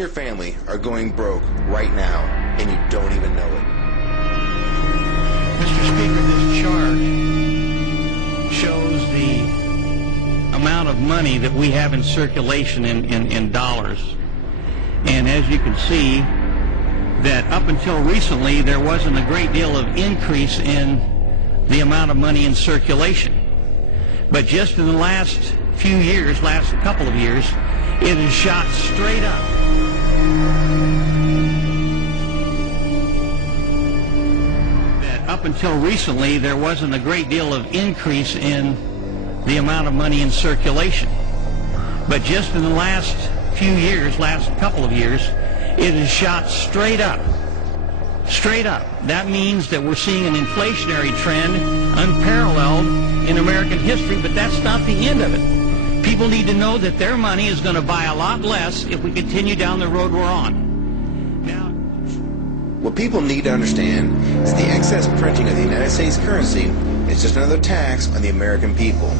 your family are going broke right now, and you don't even know it. Mr. Speaker, this chart shows the amount of money that we have in circulation in dollars. And as you can see, that up until recently, there wasn't a great deal of increase in the amount of money in circulation. But just in the last few years, last couple of years, it has shot straight up. That up until recently, there wasn't a great deal of increase in the amount of money in circulation. But just in the last few years, last couple of years, it has shot straight up. Straight up. That means that we're seeing an inflationary trend unparalleled in American history, but that's not the end of it. People need to know that their money is going to buy a lot less if we continue down the road we're on. Now, what people need to understand is the excess printing of the United States currency is just another tax on the American people.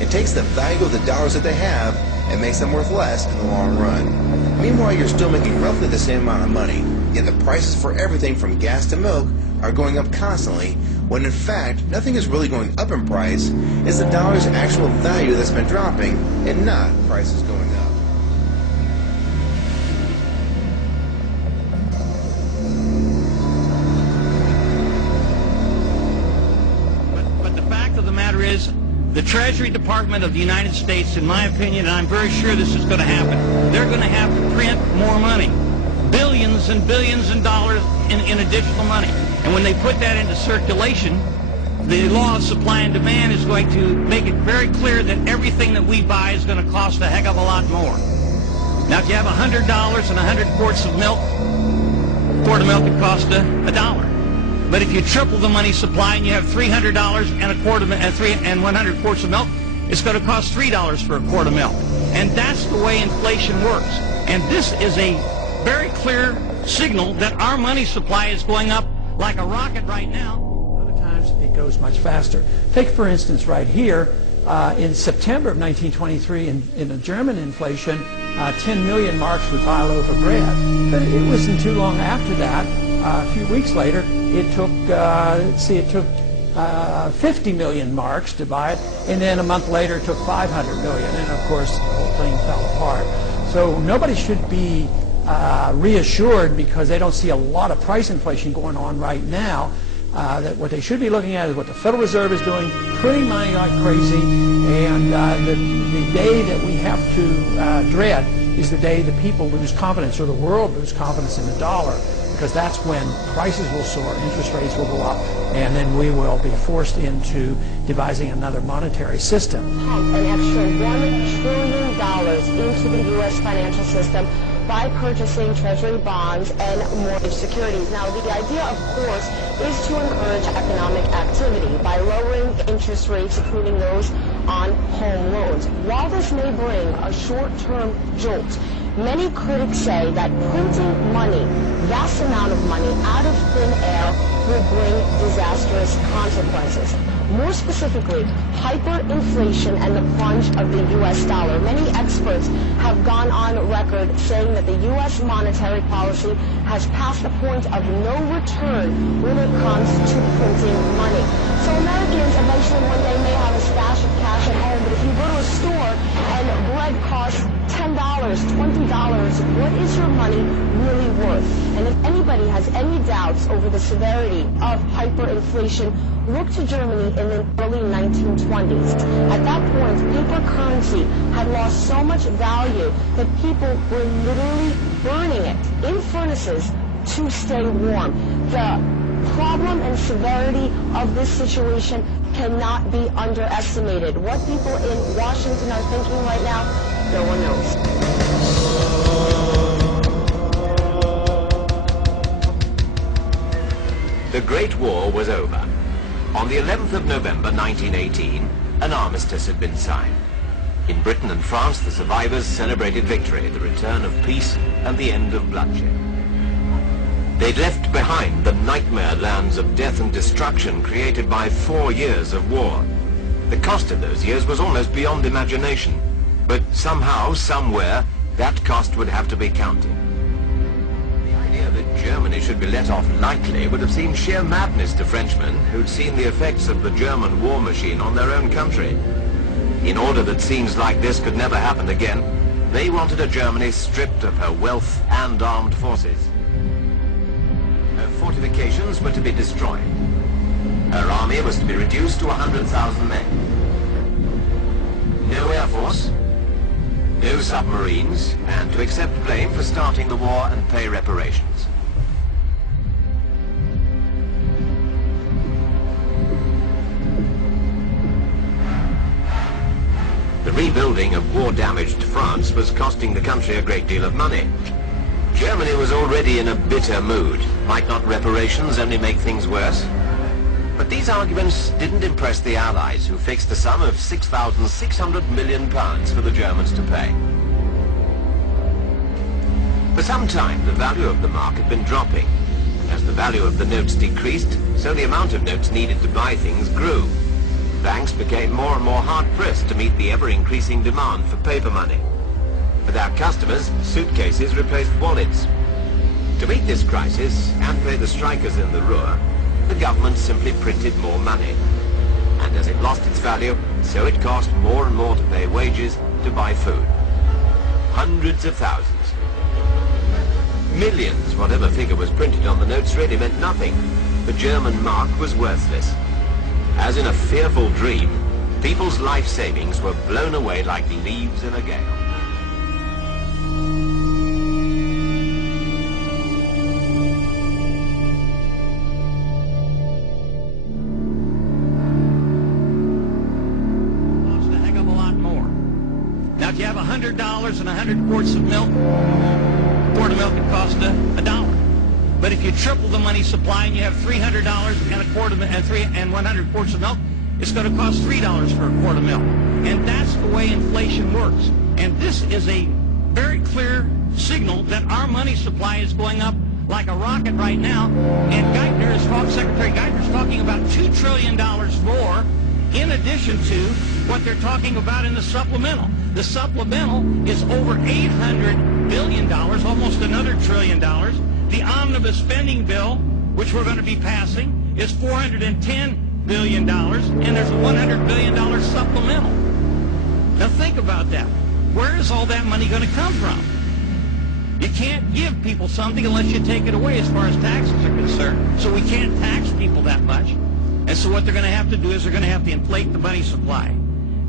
It takes the value of the dollars that they have and makes them worth less in the long run. Meanwhile, you're still making roughly the same amount of money, yet the prices for everything from gas to milk are going up constantly, when in fact nothing is really going up in price. It's the dollar's actual value that's been dropping and not prices going up. But the fact of the matter is, the Treasury Department of the United States, in my opinion, and I'm very sure this is going to happen, they're going to have to print more money. Billions and billions of dollars in additional money. And when they put that into circulation, the law of supply and demand is going to make it very clear that everything that we buy is going to cost a heck of a lot more. Now, if you have $100 and 100 quarts of milk, a quart of milk would cost $1. But if you triple the money supply and you have $300 and a quart of and 100 quarts of milk, it's going to cost $3 for a quart of milk. And that's the way inflation works. And this is a very clear signal that our money supply is going up like a rocket right now. Other times it goes much faster. Take, for instance, right here, in September of 1923, in a German inflation, 10 million marks would buy a loaf of bread. But it wasn't too long after that, a few weeks later, it took, it took 50 million marks to buy it, and then a month later it took 500 million, and of course the whole thing fell apart. So nobody should be reassured because they don't see a lot of price inflation going on right now. That what they should be looking at is what the Federal Reserve is doing, printing money like crazy, and the day that we have to dread is the day the people lose confidence, or the world lose confidence in the dollar, because that's when prices will soar, interest rates will go up, and then we will be forced into devising another monetary system. Pump an extra $1 trillion into the U.S. financial system by purchasing Treasury bonds and mortgage securities. Now, the idea, of course, is to encourage economic activity by lowering interest rates, including those on home loans. While this may bring a short-term jolt, many critics say that printing money, vast amount of money, out of thin air will bring disastrous consequences. More specifically, hyperinflation and the plunge of the U.S. dollar. Many experts have gone on record saying that the U.S. monetary policy has passed the point of no return when it comes to printing money. So Americans eventually one day may have a stash of cash at home, but if you go to a store and bread costs $10, $20, what is your money really worth? And if anybody has any doubts over the severity of hyperinflation, look to Germany in the early 1920s. At that point, paper currency had lost so much value that people were literally burning it in furnaces to stay warm. The problem and severity of this situation cannot be underestimated. What people in Washington are thinking right now, no one knows. The Great War was over. On the 11th of November 1918, an armistice had been signed. In Britain and France, the survivors celebrated victory, the return of peace, and the end of bloodshed. They'd left behind the nightmare lands of death and destruction created by 4 years of war. The cost of those years was almost beyond imagination, but somehow, somewhere, that cost would have to be counted. Germany should be let off lightly would have seemed sheer madness to Frenchmen who'd seen the effects of the German war machine on their own country. In order that scenes like this could never happen again, they wanted a Germany stripped of her wealth and armed forces. Her fortifications were to be destroyed. Her army was to be reduced to 100,000 men. No air force, no submarines, and to accept blame for starting the war and pay reparations. The rebuilding of war-damaged France was costing the country a great deal of money. Germany was already in a bitter mood. Might not reparations only make things worse? But these arguments didn't impress the Allies, who fixed a sum of £6,600 million for the Germans to pay. For some time, the value of the mark had been dropping. As the value of the notes decreased, so the amount of notes needed to buy things grew. Banks became more and more hard-pressed to meet the ever-increasing demand for paper money. For their customers, suitcases replaced wallets. To meet this crisis and pay the strikers in the Ruhr, the government simply printed more money. And as it lost its value, so it cost more and more to pay wages, to buy food. Hundreds of thousands. Millions, whatever figure was printed on the notes, really meant nothing. The German mark was worthless. As in a fearful dream, people's life savings were blown away like leaves in a gale. Now, if you have $100 and 100 quarts of milk, a quart of milk would cost $1. But if you triple the money supply and you have $300 and a quart of and 100 quarts of milk, it's going to cost $3 for a quart of milk. And that's the way inflation works. And this is a very clear signal that our money supply is going up like a rocket right now. And Secretary Geithner is talking about $2 trillion more in addition to what they're talking about in the supplemental. The supplemental is over $800 billion, almost another $1 trillion. The omnibus spending bill, which we're going to be passing, is $410 billion, and there's a $100 billion supplemental. Now think about that. Where is all that money going to come from? You can't give people something unless you take it away as far as taxes are concerned. So we can't tax people that much. And so what they're going to have to do is they're going to have to inflate the money supply.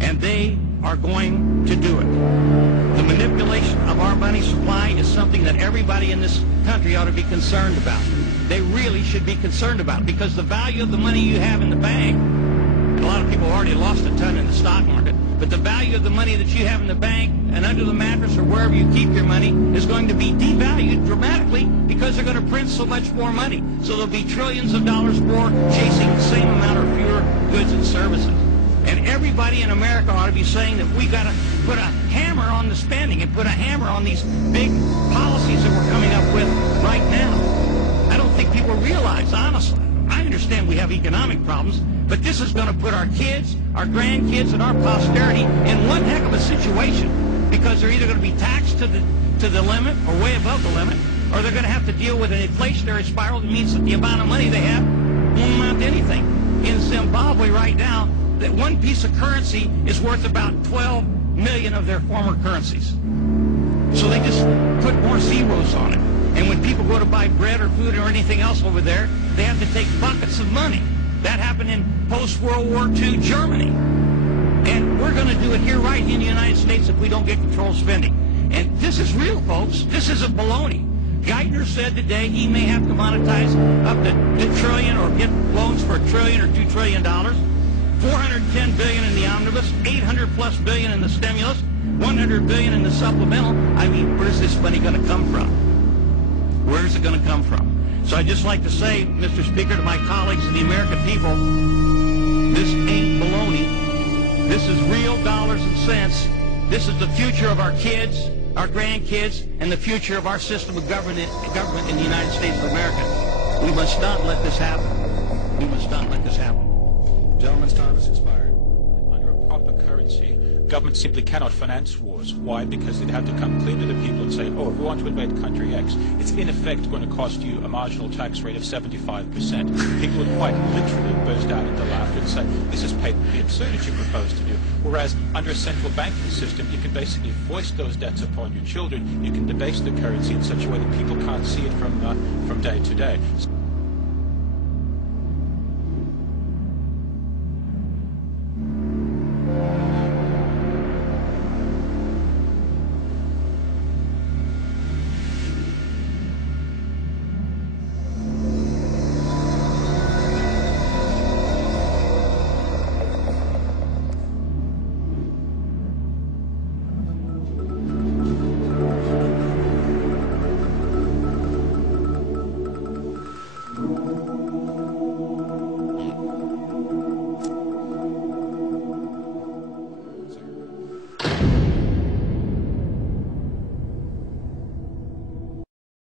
And they are going to do it. The manipulation of our money supply is something that everybody in this country ought to be concerned about. They really should be concerned about it, because the value of the money you have in the bank, and a lot of people have already lost a ton in the stock market, but the value of the money that you have in the bank and under the mattress or wherever you keep your money is going to be devalued dramatically because they're going to print so much more money. So there'll be trillions of dollars more chasing the same amount or fewer goods and services. And everybody in America ought to be saying that we've got to put a hammer on the spending and put a hammer on these big policies that we're coming up with right now. I don't think people realize, honestly. I understand we have economic problems, but this is going to put our kids, our grandkids, and our posterity in one heck of a situation, because they're either going to be taxed to the limit or way above the limit, or they're going to have to deal with an inflationary spiral that means that the amount of money they have won't amount to anything. In Zimbabwe right now, that one piece of currency is worth about 12 million of their former currencies. So they just put more zeros on it. And when people go to buy bread or food or anything else over there, they have to take buckets of money. That happened in post-World War II Germany. And we're going to do it here right in the United States if we don't get controlled spending. And this is real, folks. This isn't baloney. Geithner said today he may have to monetize up to $1 trillion or get loans for $1 trillion or $2 trillion. $410 billion in the omnibus, $800+ billion in the stimulus, $100 billion in the supplemental. I mean, where's this money going to come from? Where's it going to come from? So I'd just like to say, Mr. Speaker, to my colleagues and the American people, this ain't baloney. This is real dollars and cents. This is the future of our kids, our grandkids, and the future of our system of government in the United States of America. We must not let this happen. We must not let this happen. Gentleman's time has expired. Under a proper currency, government simply cannot finance wars. Why? Because they'd have to come clean to the people and say, oh, if we want to invade country X, it's in effect going to cost you a marginal tax rate of 75%. People would quite literally burst out into laughter and say, this is patently absurd that you propose to do. Whereas under a central banking system, you can basically foist those debts upon your children. You can debase the currency in such a way that people can't see it from day to day.